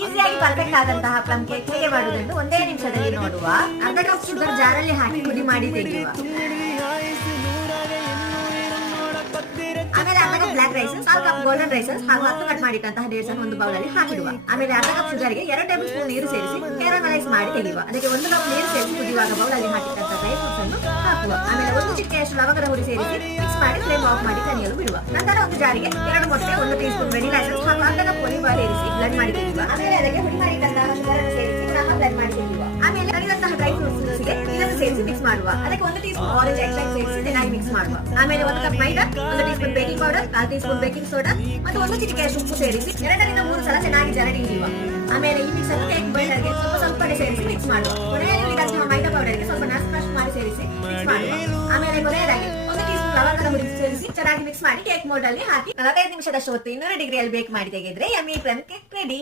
ಈಸಿಯಾಗಿ ಪರ್ಫೆಕ್ಟ್ ಆದಂತಹ plum cake ಹೇಗೆ ಮಾಡುವುದೆಂದು ಒಂದೇ ನಿಮಿಷದಲ್ಲಿ ನೋಡುವ. ಅರ್ಧ ಕಪ್ ಶುಗರ್ ಜಾರಲ್ಲಿ ಹಾಕಿ ಪುಡಿ ಮಾಡಿ ತೆಗೆಯುವ. ಆಮೇಲೆ ಅರ್ಧ cup black rices, 4 cup golden rices ಹಾಗೂ 10 ಕಟ್ ಮಾಡಿಟ್ಟಂತಹ ಡೇಟ್ಸ್ ಅನ್ನು ಒಂದು ಬೌಲ್ ಅಲ್ಲಿ ಹಾಕಿಡುವ. ಆಮೇಲೆ ಅರ್ಧ ಕಪ್ ಶುಗರ್ಗೆ 2 ಟೇಬಲ್ ಸ್ಪೂನ್ ನೀರು ಸೇರಿಸಿ ಕ್ಯಾರಮಲೈಸ್ ಮಾಡಿ ತೆಗೆಯುವ. ಅದಕ್ಕೆ 1 ಕಪ್ ನೀರು ಸೇರಿಸಿ ಕುದಿಯುವಾಗ ಬೌಲ್ ಅಲ್ಲಿ ಹಾಕಿಟ್ಟಂತಹ ಡ್ರೈ ಫ್ರೂಟ್ಸ್ ಅನ್ನು ಹಾಕುವ. ಆಮೇಲೆ 1 ಚಿಟಿಕೆಯಷ್ಟು ಲವಂಗದ ಹುಡಿ ಸೇರಿಸಿ ಮಿಕ್ಸ್ ಮಾಡಿ ಫ್ಲೇಮ್ ಆಫ್ ಮಾಡಿ ಕಲಿಯಲು ಬಿಡುವ. ನಂತರ ಒಂದು ಜಾರಿಗೆ 2 ಮೊಟ್ಟೆ, 1 ಟೀ ಸ್ಪೂನ್ ವೆನಿಲಾ ಎಸೆನ್ಸ್ ಹಾಗೂ ಅರ್ಧ ಕಪ್ ಒಲಿವ್ ಆಯಿಲ್ ಸೇರಿಸಿ ಬ್ಲೆಂಡ್ ಮಾಡಿ ತೆಗೆಯುವ. ಆಮೇಲೆ ಅದಕ್ಕೆ ಹುಡಿ ಮಾಡಿಟ್ಟಂತಹ ಶುಗರ್ ಅನ್ನು ಸೇರಿಸಿ ಪುನಃ ಬ್ಲೆಂಡ್ ಮಾಡಿ ತೆಗೆಯುವ. ಆಮೇಲೆ ಕರಿದಂತಹ ಡ್ರೈ ಫ್ರೂಟ್ಸ್ ಗೆ ಇದನ್ನು ಸೇರಿಸಿ ಮಿಕ್ಸ್ ಮಾಡುವ. ಅದಕ್ಕೆ 1 ಟೀ ಸ್ಪೂನ್ ಆರೆಂಜ್ ಎಕ್ಸ್ಟ್ರಾಕ್ಟ್ ಸೇರಿಸಿ ಚೆನ್ನಾಗಿ ಮಿಕ್ಸ್ ಮಾಡುವ. ಆಮೇಲೆ 1 ಕಪ್ ಮೈದಾ, 1 tea spoon baking powder, 1/4 tea spoon baking soda ಮತ್ತು 1 ಚಿಟಿಕೆಯಷ್ಟು ಉಪ್ಪು ಸೇರಿಸಿ 2 ರಿಂದ 3 ಸಲ ಚೆನ್ನಾಗಿ ಜರಡಿ ಹಿಡಿಯುವ. ಆಮೇಲೆ ಈ ಮಿಕ್ಸ್ ಅನ್ನು ಕೇಕ್ ಬೈಂಡರ್ಗೆ ಸ್ವಲ್ಪನೇ ಸೇರಿಸಿ ಮಿಕ್ಸ್ ಮಾಡುವ. ಕೊನೆಯಲ್ಲಿ ಉಳಿದಂತಹ ಮೈದಾ ಪೌಡರ್ಗೆ ಸ್ವಲ್ಪ ನಟ್ಸ್ ಕ್ರಶ್ ಮಾಡಿ ಸೇರಿಸಿ ಮಿಕ್ಸ್ ಮಾಡುವ. ಆಮೇಲೆ ಕೊನೆಯದಾಗಿ 1 ಟೀ ಸ್ಪೂನ್ ಲವಂಗದ ಹುಡಿ ಸೇರಿಸಿ ಚೆನ್ನಾಗಿ ಮಿಕ್ಸ್ ಮಾಡಿ ಕೇಕ್ ಮೋಲ್ಡ್ ಅಲ್ಲಿ ಹಾಕಿ 45 ನಿಮಿಷದಷ್ಟು ಹೊತ್ತು 200 ಡಿಗ್ರಿಯಲ್ಲಿ ಬೇಕ್ ಮಾಡಿ ತೆಗೆದ್ರೆ ಯಮ್ಮಿ ಪ್ಲಮ್ ಕೇಕ್ ರೆಡಿ.